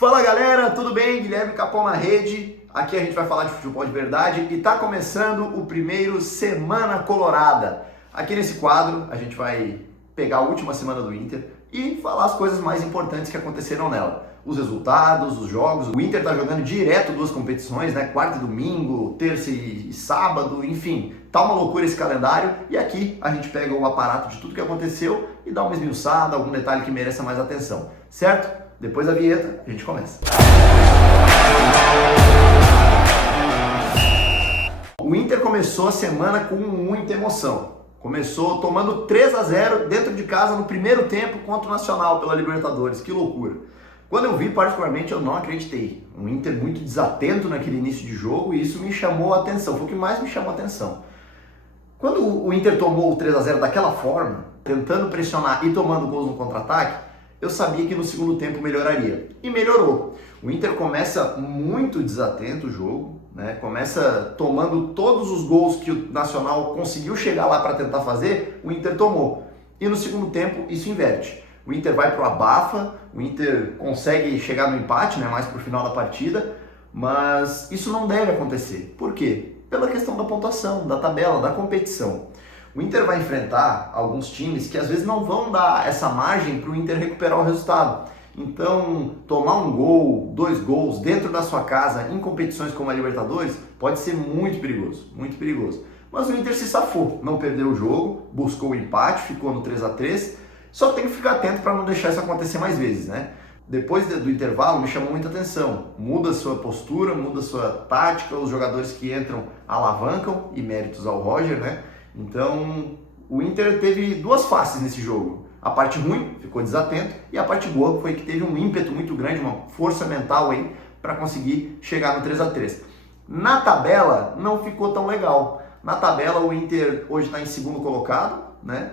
Fala galera, tudo bem? Guilherme Capão na rede. Aqui a gente vai falar de futebol de verdade e tá começando o primeiro Semana Colorada. Aqui nesse quadro a gente vai pegar a última semana do Inter e falar as coisas mais importantes que aconteceram nela. Os resultados, os jogos. O Inter tá jogando direto duas competições, né? Quarta e domingo, terça e sábado, enfim. Tá uma loucura esse calendário e aqui a gente pega o aparato de tudo que aconteceu e dá uma esmiuçada, algum detalhe que mereça mais atenção, certo? Depois da vinheta, a gente começa. O Inter começou a semana com muita emoção. Começou tomando 3-0 dentro de casa no primeiro tempo contra o Nacional pela Libertadores. Que loucura. Quando eu vi, particularmente, eu não acreditei. Um Inter muito desatento naquele início de jogo e isso me chamou a atenção. Foi o que mais me chamou a atenção. Quando o Inter tomou o 3-0 daquela forma, tentando pressionar e tomando gols no contra-ataque, eu sabia que no segundo tempo melhoraria. E melhorou. O Inter começa muito desatento o jogo, né? Começa tomando todos os gols que o Nacional conseguiu chegar lá para tentar fazer, o Inter tomou. E no segundo tempo isso inverte. O Inter vai para o abafa, o Inter consegue chegar no empate, né, mais para o final da partida, mas isso não deve acontecer. Por quê? Pela questão da pontuação, da tabela, da competição. O Inter vai enfrentar alguns times que às vezes não vão dar essa margem para o Inter recuperar o resultado. Então, tomar um gol, 2 gols dentro da sua casa em competições como a Libertadores pode ser muito perigoso, muito perigoso. Mas o Inter se safou, não perdeu o jogo, buscou o empate, ficou no 3-3, só tem que ficar atento para não deixar isso acontecer mais vezes, né? Depois do intervalo me chamou muita atenção, muda a sua postura, muda a sua tática, os jogadores que entram alavancam, e méritos ao Roger, né? Então, o Inter teve duas faces nesse jogo. A parte ruim, ficou desatento, e a parte boa foi que teve um ímpeto muito grande, uma força mental aí para conseguir chegar no 3-3. Na tabela, não ficou tão legal. Na tabela, o Inter hoje está em segundo colocado, né?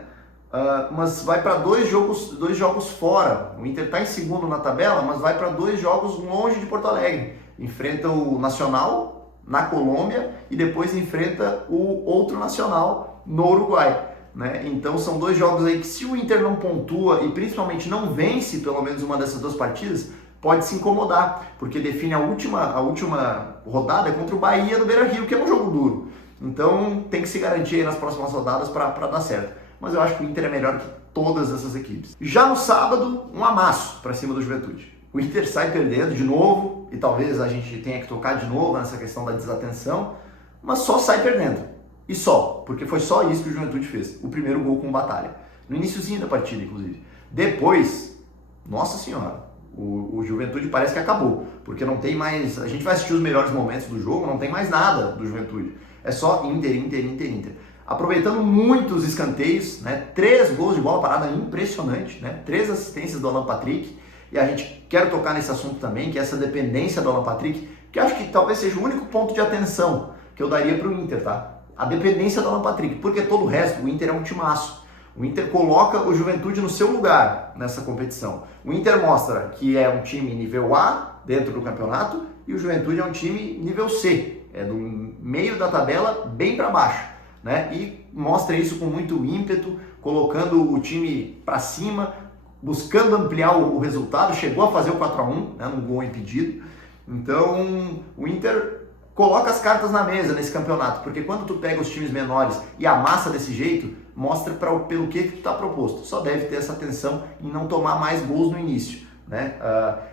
Mas vai para dois jogos fora. O Inter está em segundo na tabela, mas vai para 2 jogos longe de Porto Alegre. Enfrenta o Nacional na Colômbia e depois enfrenta o outro Nacional no Uruguai, né? Então são 2 jogos aí que, se o Inter não pontua e principalmente não vence pelo menos uma dessas 2 partidas, pode se incomodar, porque define a última rodada contra o Bahia no Beira-Rio, que é um jogo duro. Então tem que se garantir aí nas próximas rodadas para dar certo. Mas eu acho que o Inter é melhor que todas essas equipes. Já no sábado, um amasso para cima do Juventude. O Inter sai perdendo de novo, e talvez a gente tenha que tocar de novo nessa questão da desatenção, mas só sai perdendo. E só, porque foi só isso que o Juventude fez. O primeiro gol com batalha. No iniciozinho da partida, inclusive. Depois, nossa senhora, o Juventude parece que acabou, porque não tem mais... A gente vai assistir os melhores momentos do jogo, não tem mais nada do Juventude. É só Inter. Aproveitando muitos escanteios, né? 3 gols de bola parada, impressionante, né? 3 assistências do Alan Patrick. E a gente quer tocar nesse assunto também, que é essa dependência do Alan Patrick, que acho que talvez seja o único ponto de atenção que eu daria para o Inter, tá? A dependência do Alan Patrick, porque todo o resto, o Inter é um timaço. O Inter coloca o Juventude no seu lugar nessa competição. O Inter mostra que é um time nível A dentro do campeonato e o Juventude é um time nível C, é do meio da tabela bem para baixo, né? E mostra isso com muito ímpeto, colocando o time para cima, buscando ampliar o resultado, chegou a fazer o 4-1, né, num gol impedido. Então, o Inter coloca as cartas na mesa nesse campeonato, porque quando tu pega os times menores e amassa desse jeito, mostra pelo que tu está proposto. Só deve ter essa atenção em não tomar mais gols no início, né?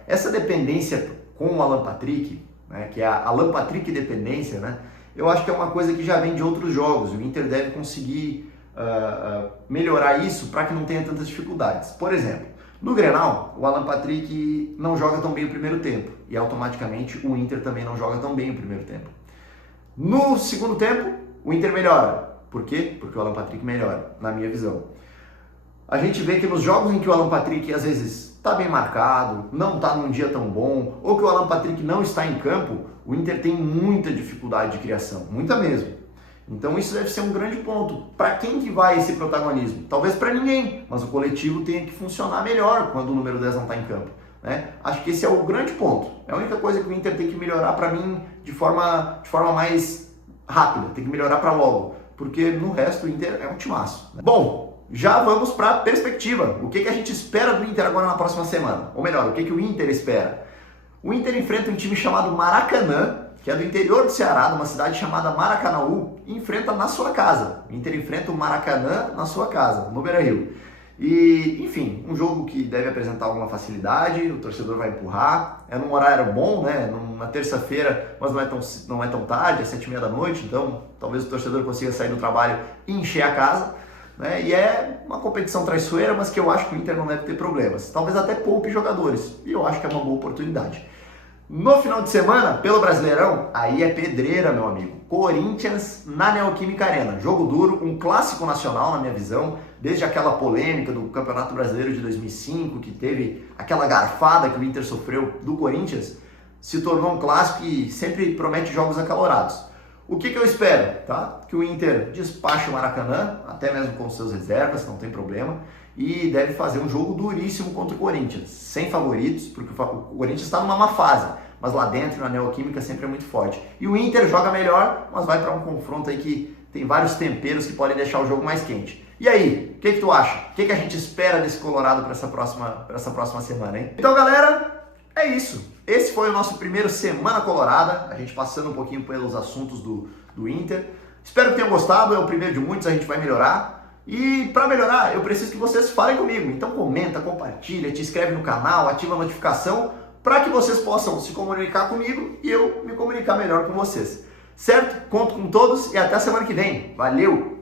Essa dependência com o Alan Patrick, né, que é a Alan Patrick dependência, né, eu acho que é uma coisa que já vem de outros jogos. O Inter deve conseguir melhorar isso para que não tenha tantas dificuldades. Por exemplo, no Grenal, o Alan Patrick não joga tão bem o primeiro tempo e automaticamente o Inter também não joga tão bem o primeiro tempo. No segundo tempo, o Inter melhora. Por quê? Porque o Alan Patrick melhora, na minha visão. A gente vê que nos jogos em que o Alan Patrick às vezes está bem marcado, não está num dia tão bom, ou que o Alan Patrick não está em campo, o Inter tem muita dificuldade de criação, muita mesmo. Então isso deve ser um grande ponto. Para quem que vai esse protagonismo? Talvez para ninguém, mas o coletivo tenha que funcionar melhor quando o número 10 não está em campo, né? Acho que esse é o grande ponto. É a única coisa que o Inter tem que melhorar para mim de forma mais rápida, tem que melhorar para logo, porque no resto o Inter é um timaço, né? Bom, já vamos para a perspectiva. O que a gente espera do Inter agora na próxima semana? Ou melhor, o que o Inter espera? O Inter enfrenta um time chamado Maracanã, que é do interior do Ceará, numa cidade chamada Maracanaú, e enfrenta na sua casa. O Inter enfrenta o Maracanã na sua casa, no Beira-Rio. E, enfim, um jogo que deve apresentar alguma facilidade, o torcedor vai empurrar, é num horário bom, né, numa terça-feira, mas não é tão tarde, é 7h30 da noite, então talvez o torcedor consiga sair do trabalho e encher a casa, né, e é uma competição traiçoeira, mas que eu acho que o Inter não deve ter problemas, talvez até poupe jogadores, e eu acho que é uma boa oportunidade. No final de semana, pelo Brasileirão, aí é pedreira, meu amigo. Corinthians na Neoquímica Arena. Jogo duro, um clássico nacional, na minha visão, desde aquela polêmica do Campeonato Brasileiro de 2005, que teve aquela garfada que o Inter sofreu do Corinthians, se tornou um clássico e sempre promete jogos acalorados. O que eu espero? Tá? Que o Inter despache o Maracanã, até mesmo com seus reservas, não tem problema, e deve fazer um jogo duríssimo contra o Corinthians, sem favoritos, porque o Corinthians está numa má fase, mas lá dentro na Neoquímica sempre é muito forte. E o Inter joga melhor, mas vai para um confronto aí que tem vários temperos que podem deixar o jogo mais quente. E aí, o que tu acha? O que a gente espera desse Colorado para essa próxima semana, hein? Então, galera, é isso. Esse foi o nosso primeiro Semana Colorada, a gente passando um pouquinho pelos assuntos do Inter. Espero que tenham gostado, é o primeiro de muitos, a gente vai melhorar. E para melhorar, eu preciso que vocês falem comigo. Então comenta, compartilha, te inscreve no canal, ativa a notificação para que vocês possam se comunicar comigo e eu me comunicar melhor com vocês. Certo? Conto com todos e até a semana que vem. Valeu!